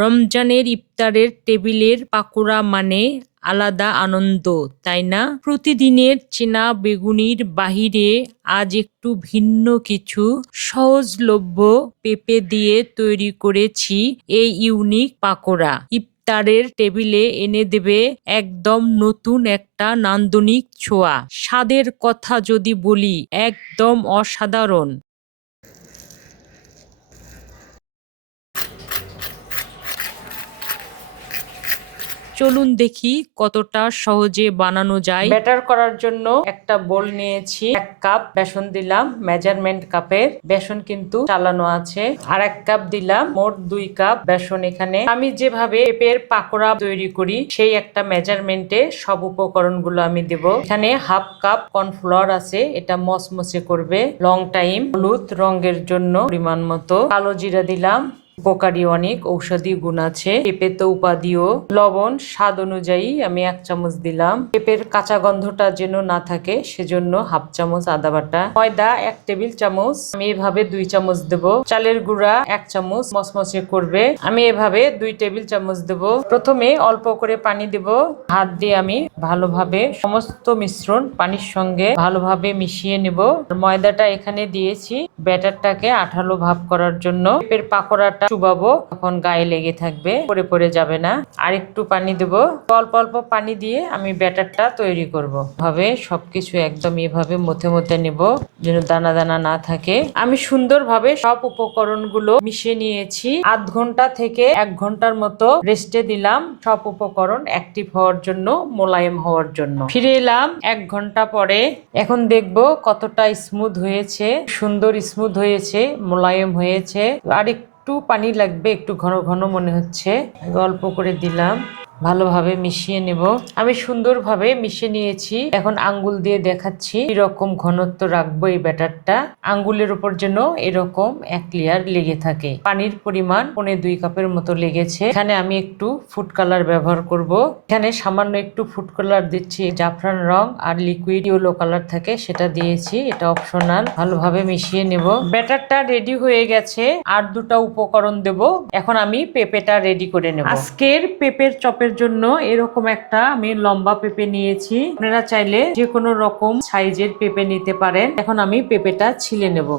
রমজানের ইফতারের টেবিলের পাকোড়া মানে আলাদা আনন্দ, তাই না? প্রতিদিনের চেনা বেগুনির বাহিরে আজ একটু ভিন্ন কিছু সহজলভ্য পেঁপে দিয়ে তৈরি করেছি এই ইউনিক পাকোড়া। ইফতারের টেবিলে এনে দেবে একদম নতুন একটা নান্দনিক ছোঁয়া। স্বাদের কথা যদি বলি, একদম অসাধারণ। চলুন দেখি কতটা সহজে বানানো যায়। ব্যাটার করার জন্য একটা বোল নিয়েছি, 1 কাপ বেসন দিলাম, মেজারমেন্ট কাপের বেসন কিন্তু চালানো আছে। আর 1 কাপ দিলাম, মোট 2 কাপ বেসন। এখানে আমি যেভাবে পেঁপের পাকোড়া তৈরি করি সেই একটা মেজারমেন্টে সব উপকরণগুলো আমি দেব। এখানে 1/2 কাপ কর্নফ্লাওয়ার আছে, এটা মচমচে করবে লং টাইম। হলুদ রঙের জন্য পরিমাণ মতো, কালো জিরা দিলাম, উপকারী অনেক ঔষধি গুণ আছে। পেঁপেতে উপাদেয়। লবণ স্বাদ অনুযায়ী আমি 1 চামচ দিলাম। পেঁপের কাঁচা গন্ধটা যেন না থাকে সেজন্য 1/2 চামচ আদা বাটা। ময়দা 1 টেবিল চামচ, আমি এভাবে 2 চামচ দেব। চালের গুঁড়া 1 চামচ, মচমচে করবে, আমি এভাবে 2 টেবিল চামচ দেব। প্রথমে অল্প করে পানি দেব। হাত দিয়ে আমি ভালোভাবে সমস্ত মিশ্রণ পানির সঙ্গে ভালোভাবে মিশিয়ে নেব। ময়দাটা এখানে দিয়েছি ব্যাটারটাকে আঠালো ভাব করার জন্য। পেঁপের পাকোড়াটা চুবাবো, তখন গায়ে লেগে থাকবে, পড়ে যাবে না। আর একটু পানি দেব। অল্প অল্প পানি দিয়ে আমি ব্যাটারটা তৈরি করব। ভাবে সবকিছু একদম এভাবে মথে নেব যেন দানা দানা না থাকে। আমি সুন্দরভাবে সব উপকরণগুলো মিশিয়ে নিয়েছি। আধ ঘন্টা থেকে 1 ঘন্টার মতো রেস্টে দিলাম সব উপকরণ অ্যাক্টিভ হওয়ার জন্য, মোলায়েম হওয়ার জন্য। ফিরে এলাম 1 ঘন্টা পরে। এখন দেখব কতটা স্মুথ হয়েছে, সুন্দর স্মুথ হয়েছে, মোলায়েম হয়েছে। আর একটু পানি লাগবে, একটু ঘন ঘন মনে হচ্ছে, অল্প করে দিলাম। ভালোভাবে মিশিয়ে নেব। আমি সুন্দরভাবে মিশিয়ে নিয়েছি। এখন আঙ্গুল দিয়ে দেখাচ্ছি এরকম ঘনত্ব রাখবো এই ব্যাটারটা। আঙ্গুলের উপর যেন এরকম 1 লেয়ার লেগে থাকে। পানির পরিমাণ 1.25 কাপের মতো লেগেছে। এখানে আমি একটু ফুড কালার ব্যবহার করব। এখানে সামান্য একটু ফুড কালার দিচ্ছি, জাফরান রং আর লিকুইড ইয়েলো কালার থাকে সেটা দিয়েছি, এটা অপশনাল। ভালোভাবে মিশিয়ে নেব। ব্যাটারটা রেডি হয়ে গেছে। আর 2টা উপকরণ দেব। এখন আমি পেঁপেটা রেডি করে নেব। আজকের পেঁপের চপের জন্য এরকম একটা আমি লম্বা পেঁপে নিয়েছি। আপনারা চাইলে যে কোনো রকম সাইজের পেঁপে নিতে পারেন। এখন আমি পেঁপেটা ছিলে নেব।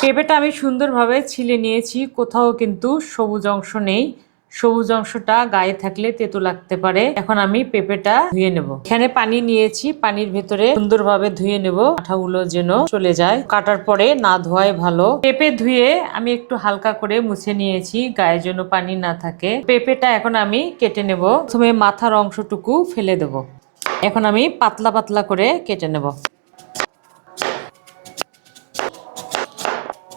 পেঁপেটা আমি সুন্দরভাবে ছিলে নিয়েছি, কোথাও কিন্তু সবুজ অংশ নেই। সবুজ অংশটা গায়ে থাকলে তেতো লাগতে পারে। এখন আমি পেঁপেটা ধুয়ে নেব। এখানে পানি নিয়েছি, পানির ভেতরে সুন্দরভাবে ধুয়ে নেব, আঠাগুলো যেন চলে যায়। কাটার পরে না ধোয়াই ভালো। পেঁপে ধুয়ে আমি একটু হালকা করে মুছে নিয়েছি, গায়ে যেন পানি না থাকে। পেঁপেটা এখন আমি কেটে নেব। প্রথমে মাথার অংশটুকু ফেলে দেব। এখন আমি পাতলা পাতলা করে কেটে নেব।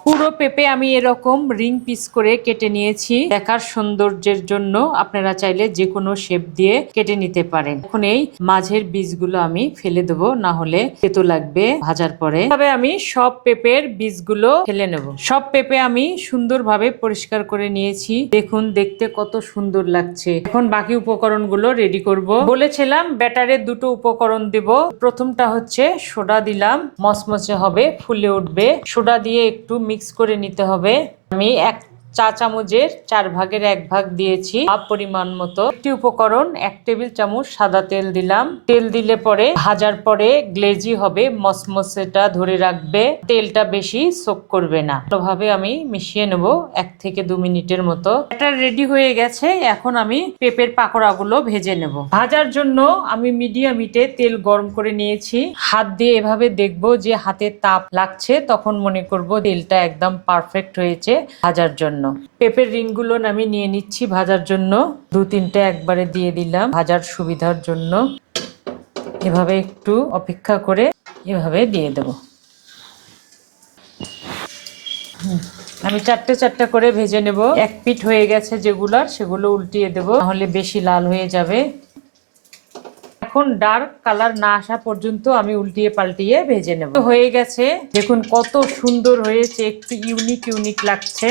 পুরো পেঁপে আমি এরকম রিং পিস করে কেটে নিয়েছি। দেখার সৌন্দর্যের জন্য আপনারা চাইলে যে কোনো শেপ দিয়ে কেটে নিতে পারেন। এখন এই মাঝের বীজগুলো আমি ফেলে দেবো, না হলে তেতো লাগবে ভাজার পরে। তবে আমি সব পেঁপের বীজগুলো ফেলে নেব। সব পেঁপে আমি সুন্দরভাবে পরিষ্কার করে নিয়েছি। দেখুন দেখতে কত সুন্দর লাগছে। এখন বাকি উপকরণগুলো রেডি করব। বলেছিলাম ব্যাটারে 2টো উপকরণ দেব। প্রথমটা হচ্ছে সোডা দিলাম, মচমচে হবে, ফুলে উঠবে। সোডা দিয়ে একটু মিক্স করে নিতে হবে। আমি 1 চা চামচের 4 ভাগের 1 ভাগ দিয়েছি, পরিমাণ মতো। একটি উপকরণ 1 টেবিল চামচ সাদা তেল দিলাম। তেল দিলে পরে ভাজার পরে গ্লেজি হবে, মচমচেটা ধরে রাখবে, তেলটা বেশি সোক করবে না। ভালোভাবে আমি মিশিয়ে নেব 1 থেকে 2 মিনিটের মতো। এটা রেডি হয়ে গেছে। এখন আমি পেঁপের পাকোড়াগুলো ভেজে নেব। ভাজার জন্য আমি মিডিয়াম হিটে তেল গরম করে নিয়েছি। হাত দিয়ে এভাবে দেখবো যে হাতে তাপ লাগছে, তখন মনে করব তেলটা একদম পারফেক্ট হয়েছে ভাজার জন্য। পেঁপের রিংগুলো আমি নিয়ে নিচ্ছি ভাজার জন্য। 2-3টে একবারে দিয়ে দিলাম ভাজার সুবিধার জন্য। এভাবে একটু অপেক্ষা করে এভাবে দিয়ে দেব। আমি 4টে করে ভেজে নেব। 1 পিঠ হয়ে গেছে যেগুলো, সেগুলো উল্টিয়ে দেব, নাহলে বেশি লাল হয়ে যাবে। এখন ডার্ক কালার না আসা পর্যন্ত আমি উল্টিয়ে পাল্টিয়ে ভেজে নেব। হয়ে গেছে, দেখুন কত সুন্দর হয়েছে, একটু ইউনিক লাগছে।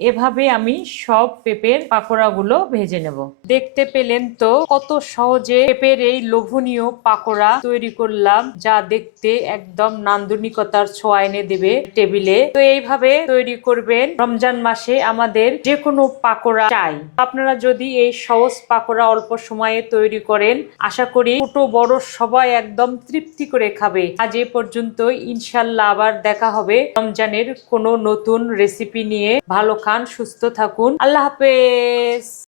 এভাবে আমি সব পেঁপের পাকোড়াগুলো ভেজে নেব। দেখতে পেলেন তো কত সহজে পেঁপের এই লোভনীয় পাকোড়া তৈরি করলাম, যা দেখতে একদম নান্দনিকতার ছোঁয়া এনে দেবে টেবিলে। তো এইভাবে তৈরি করবেন। রমজান মাসে আমাদের যে কোনো পাকোড়া চাই। আপনারা যদি এই সহজ পাকোড়া অল্প সময়ে তৈরি করেন, আশা করি ছোট বড় সবাই একদম তৃপ্তি করে খাবে। আজ এ পর্যন্ত, ইনশাল্লাহ আবার দেখা হবে রমজানের কোনো নতুন রেসিপি নিয়ে। ভালো খান, সুস্থ থাকুন, আল্লাহ হাফেজ।